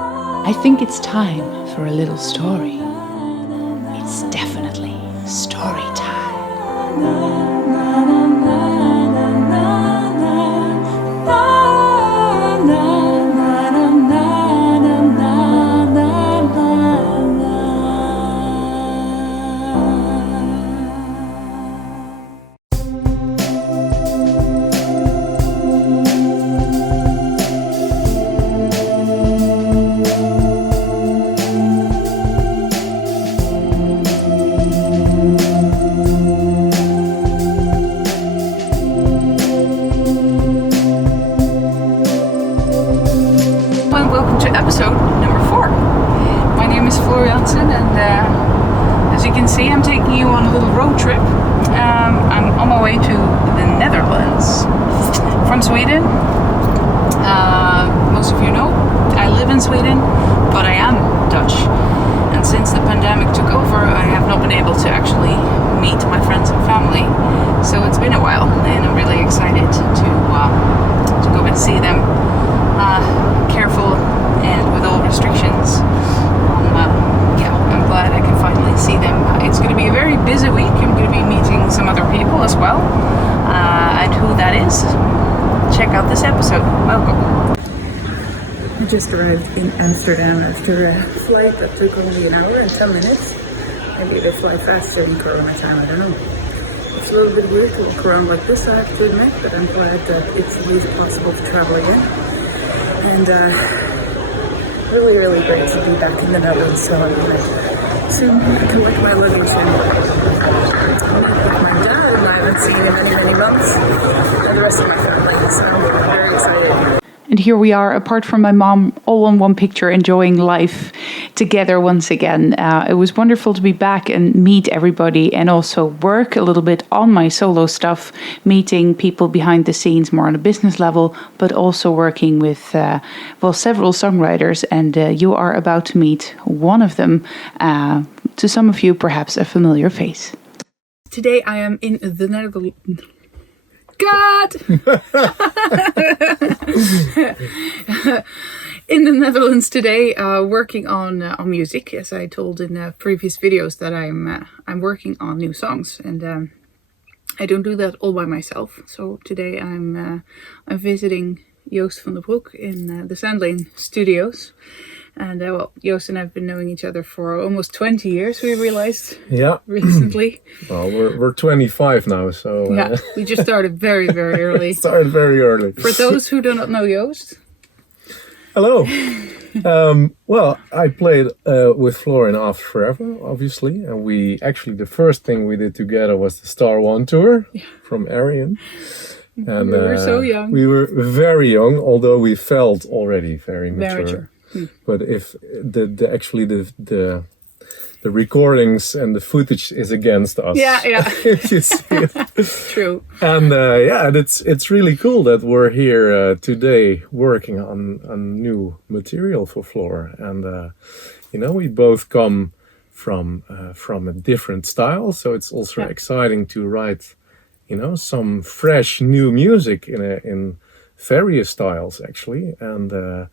I think it's time for a little story. It's definitely story time. Episode number 4. My name is Jansen, and as you can see, I'm taking you on a little road trip. I'm on my way to the Netherlands from Sweden. Most of you know I live in Sweden, but I am Dutch. And since the pandemic took over, I have not been able to actually meet my friends and family. So it's been a while, and I'm really excited to go and see them. Careful and with all restrictions. I'm glad I can finally see them. It's going to be a very busy week. I'm going to be meeting some other people as well. And who that is, check out this episode. Welcome. I just arrived in Amsterdam after a flight that took only an hour and 10 minutes. Maybe they fly faster in Corona time, I don't know. It's a little bit weird to walk around like this, I have to admit, but I'm glad that it's at least possible to travel again. And really, really great to be back in the Netherlands. So I'm gonna soon collect my luggage and meet with my dad, and I haven't seen him in many months, and the rest of my family. So I'm very excited. And here we are, apart from my mom, all on one picture, enjoying life together once again. It was wonderful to be back and meet everybody, and also work a little bit on my solo stuff, meeting people behind the scenes more on a business level, but also working with, several songwriters. And you are about to meet one of them, to some of you perhaps a familiar face. Today I am in the Netherlands. God! In the Netherlands today, working on music. As I told in previous videos, that I'm working on new songs, and I don't do that all by myself. So today I'm visiting Joost van der Broek in the Sandlane Studios. And Joost and I have been knowing each other for almost 20 years, we realized recently. Well, we're 25 now, so... Yeah, we just started very, very early. Started very early. For those who do not know Joost. Hello. I played with Floor in After Forever, obviously. And the first thing we did together was the Star One tour from Arian. And we were so young. We were very young, although we felt already very mature. Very mature. But if the recordings and the footage is against us, if you see it. True. And it's really cool that we're here today working on new material for Floor. And we both come from a different style, so it's also exciting to write some fresh new music in various styles actually, and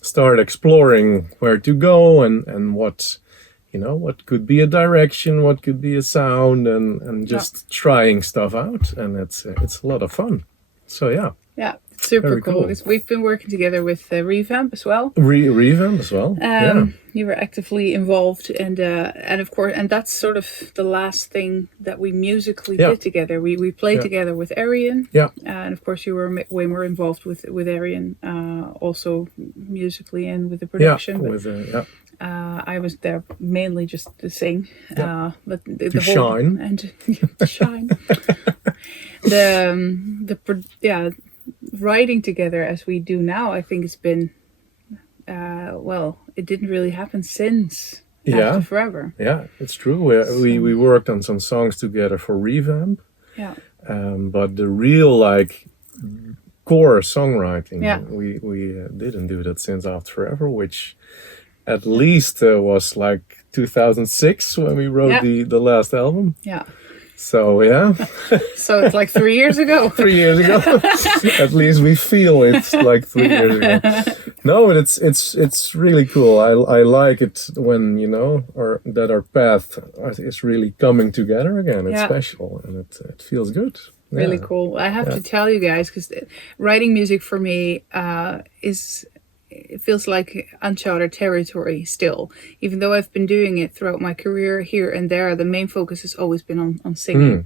start exploring where to go and what could be a direction, what could be a sound, and just trying stuff out, and it's a lot of fun. So yeah, super cool. We've been working together with Revamp as well. Revamp as well. You were actively involved, and of course, and that's sort of the last thing that we musically did together. We played together with Arian. And of course, you were way more involved with Arian, also musically and with the production. I was there mainly just to sing, but the shine and to shine. Writing together as we do now, I think it's been it didn't really happen since After Forever. Yeah, it's true. We worked on some songs together for Revamp. But the real core songwriting, we didn't do that since After Forever, which at least was 2006 when we wrote the last album. So so it's like 3 years ago. 3 years ago. At least we feel it's like 3 years ago. No, but it's really cool. I like it when that our path is really coming together again. It's special and it feels good. Really cool. I have to tell you guys, because writing music for me it feels like uncharted territory still. Even though I've been doing it throughout my career here and there, the main focus has always been on singing.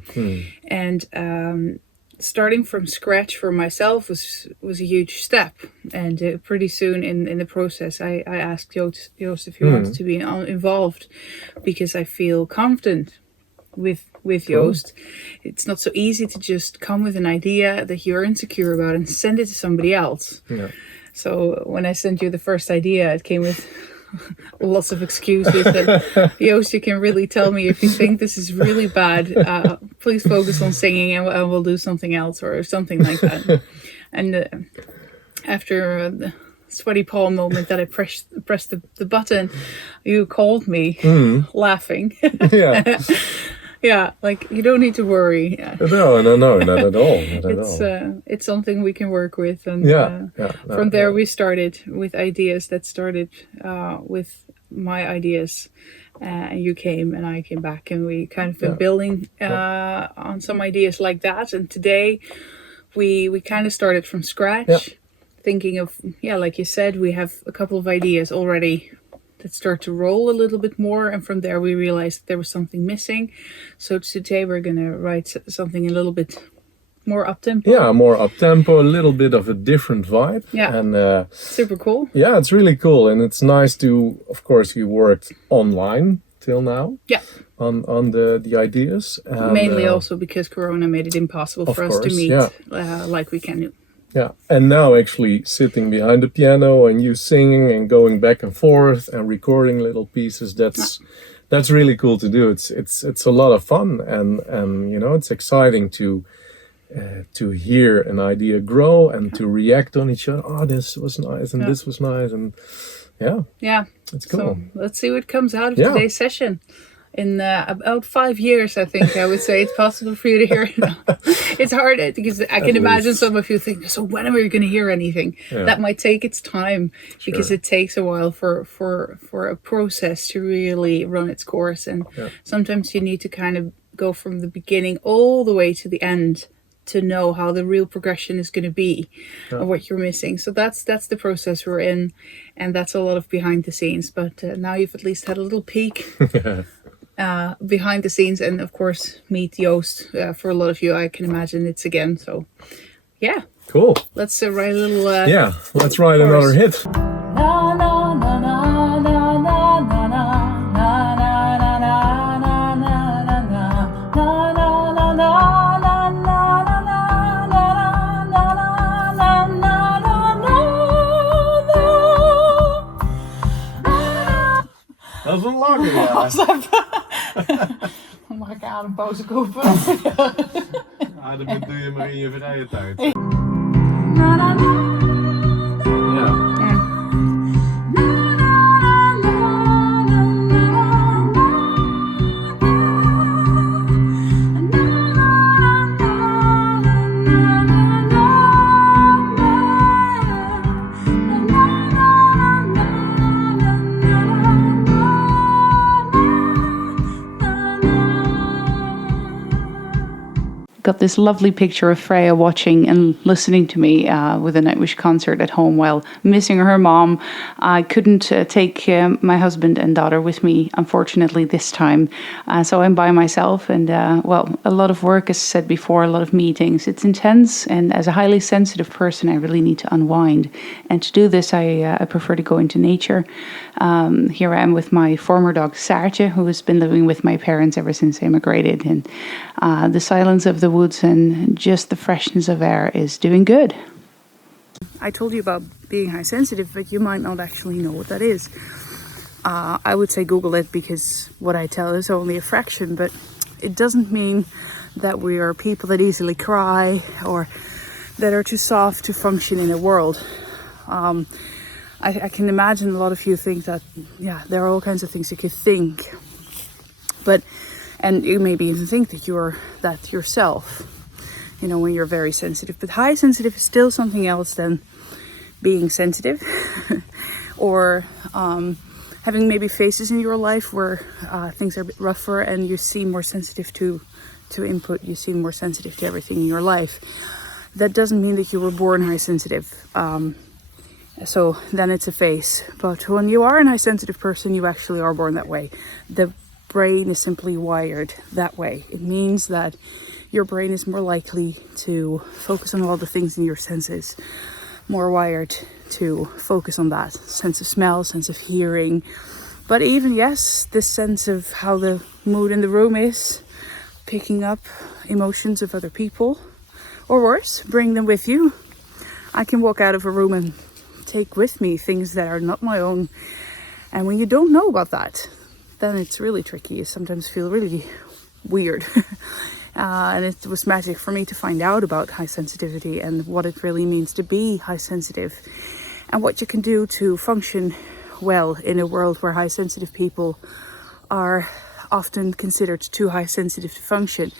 And starting from scratch for myself was a huge step. And pretty soon in the process, I asked Joost if he wanted to be involved, because I feel confident with Joost. It's not so easy to just come with an idea that you're insecure about and send it to somebody else. Yeah. So when I sent you the first idea, it came with lots of excuses. And Joost, you can really tell me if you think this is really bad. Please focus on singing, and we'll do something else or something like that. And after the sweaty palm moment that I pressed the button, you called me laughing. Yeah. Yeah, like, you don't need to worry. No, not at all. It's something we can work with. And from there we started with ideas that started with my ideas. And you came and I came back, and we kind of been building on some ideas like that. And today we kind of started from scratch, thinking of, like you said, we have a couple of ideas already that start to roll a little bit more, and from there we realized that there was something missing. So today we're gonna write something a little bit more up-tempo. Yeah, more up-tempo, a little bit of a different vibe. Yeah, and super cool. Yeah, it's really cool, and it's nice to, of course, you worked online till now. Yeah. On the ideas. And, mainly also because Corona made it impossible for us to meet like we can do. Yeah, and now actually sitting behind the piano and you singing and going back and forth and recording little pieces, that's really cool to do. It's a lot of fun, and it's exciting to hear an idea grow and to react on each other. Oh, this was nice and this was nice, and it's cool. So let's see what comes out of today's session. In about 5 years, I think I would say it's possible for you to hear it. It's hard because I can imagine some of you think, so when are we going to hear anything? Yeah. That might take its time, because it takes a while for a process to really run its course. And sometimes you need to kind of go from the beginning all the way to the end to know how the real progression is going to be and what you're missing. So that's the process we're in, and that's a lot of behind the scenes. But now you've at least had a little peek. Behind the scenes, and of course meet Joost. For a lot of you, I can imagine it's again. So cool. Let's write a little let's write another hit. Dat is een lange, ja. Dan mag ik aan een pauze kopen. Dat doe je maar in je vrije tijd. Got this lovely picture of Freja watching and listening to me with a Nightwish concert at home while missing her mom. I couldn't take my husband and daughter with me, unfortunately, this time. So I'm by myself, and a lot of work, as I said before, a lot of meetings. It's intense, and as a highly sensitive person, I really need to unwind. And to do this, I prefer to go into nature. Here I am with my former dog, Saartje, who has been living with my parents ever since I immigrated. And the silence of the woods and just the freshness of air is doing good. I told you about being high sensitive, but you might not actually know what that is. I would say Google it, because what I tell is only a fraction, but it doesn't mean that we are people that easily cry or that are too soft to function in the world. I can imagine a lot of you think that, there are all kinds of things you could think, and you maybe even think that you're that yourself, when you're very sensitive. But high sensitive is still something else than being sensitive or having maybe phases in your life where things are a bit rougher and you seem more sensitive to input, you seem more sensitive to everything in your life. That doesn't mean that you were born high sensitive. So then it's a phase. But when you are a high sensitive person, you actually are born that way. The brain is simply wired that way. It means that your brain is more likely to focus on all the things in your senses, more wired to focus on that sense of smell, sense of hearing, but even, yes, this sense of how the mood in the room is, picking up emotions of other people, or worse, bring them with you. I can walk out of a room and take with me things that are not my own, and when you don't know about that, then it's really tricky. You sometimes feel really weird. And it was magic for me to find out about high sensitivity and what it really means to be high sensitive and what you can do to function well in a world where high sensitive people are often considered too high sensitive to function.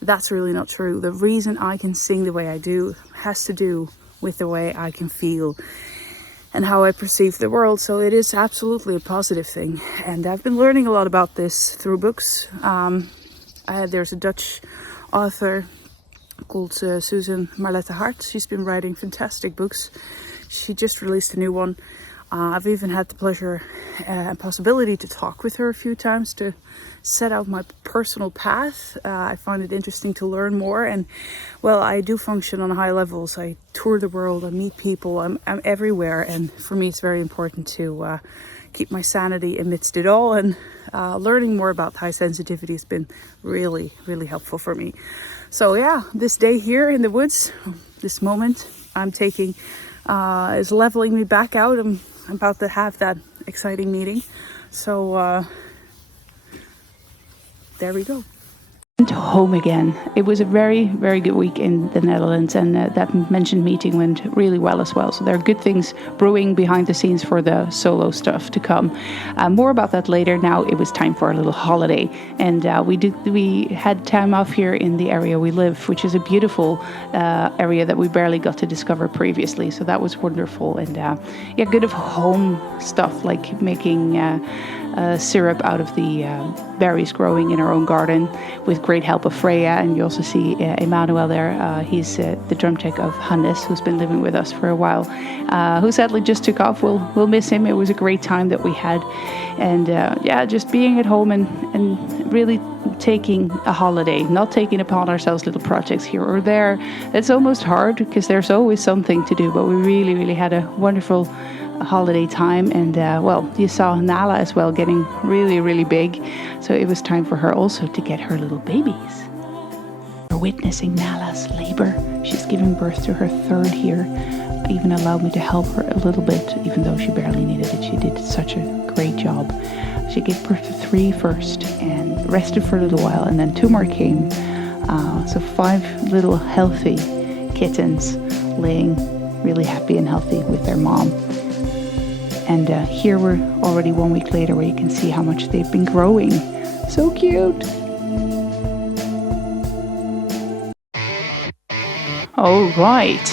That's really not true. The reason I can sing the way I do has to do with the way I can feel and how I perceive the world. So it is absolutely a positive thing. And I've been learning a lot about this through books. There's a Dutch author called Susan Marlette Hart. She's been writing fantastic books. She just released a new one. I've even had the pleasure and possibility to talk with her a few times to set out my personal path. I find it interesting to learn more, and well, I do function on high levels. I tour the world, I meet people, I'm everywhere, and for me it's very important to keep my sanity amidst it all, and learning more about high sensitivity has been really, really helpful for me. So yeah, this day here in the woods, this moment I'm taking is leveling me back out. I'm about to have that exciting meeting. So there we go. Home again. It was a very, very good week in the Netherlands, and that mentioned meeting went really well as well. So there are good things brewing behind the scenes for the solo stuff to come. More about that later. Now it was time for a little holiday, and we had time off here in the area we live, which is a beautiful area that we barely got to discover previously. So that was wonderful, and good of home stuff like making syrup out of the berries growing in our own garden with great help of Freya. And you also see Emmanuel there. He's the drum tech of Hannes, who's been living with us for a while, who sadly just took off. We'll miss him. It was a great time that we had, and just being at home and really taking a holiday, not taking upon ourselves little projects here or there. It's almost hard because there's always something to do, but we really, really had a wonderful holiday time. And you saw Nala as well getting really, really big, so it was time for her also to get her little babies. We're witnessing Nala's labor. She's giving birth to her third here. I even allowed me to help her a little bit, even though she barely needed it. She did such a great job. She gave birth to 3 first and rested for a little while, and then 2 more came. So 5 little healthy kittens laying really happy and healthy with their mom. And here we're already 1 week later, where you can see how much they've been growing. So cute. All right.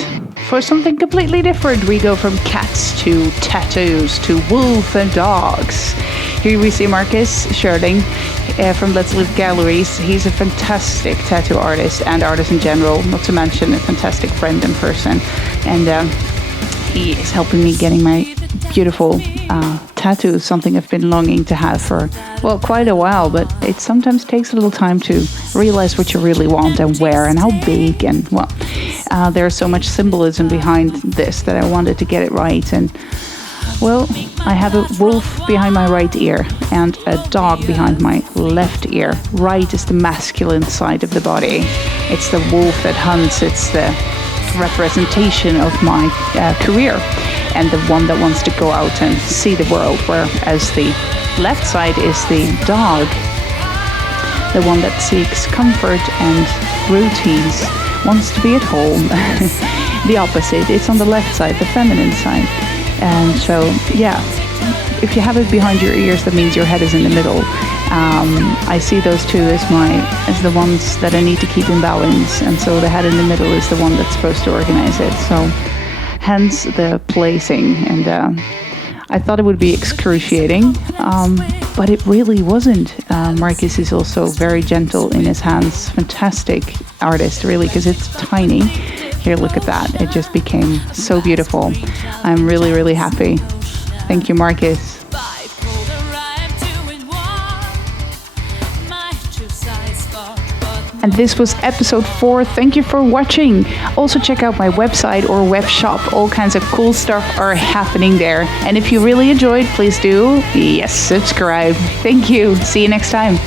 For something completely different, we go from cats to tattoos to wolf and dogs. Here we see Marcus Körling from Let's Live Galleries. He's a fantastic tattoo artist and artist in general, not to mention a fantastic friend in person. And he is helping me getting my beautiful tattoos, something I've been longing to have for, quite a while, but it sometimes takes a little time to realize what you really want and where and how big, and there's so much symbolism behind this that I wanted to get it right. And I have a wolf behind my right ear and a dog behind my left ear. Right is the masculine side of the body. It's the wolf that hunts. It's the representation of my career, and the one that wants to go out and see the world, whereas the left side is the dog, the one that seeks comfort and routines, wants to be at home. The opposite, it's on the left side, the feminine side. And so, if you have it behind your ears, that means your head is in the middle. I see those two as the ones that I need to keep in balance, and so the head in the middle is the one that's supposed to organize it. So hence the placing. And I thought it would be excruciating, but it really wasn't. Marcus is also very gentle in his hands. Fantastic artist, really, because it's tiny. Here, look at that. It just became so beautiful. I'm really, really happy. Thank you, Marcus. And this was episode 4. Thank you for watching. Also check out my website or web shop. All kinds of cool stuff are happening there. And if you really enjoyed, please do, yes, subscribe. Thank you. See you next time.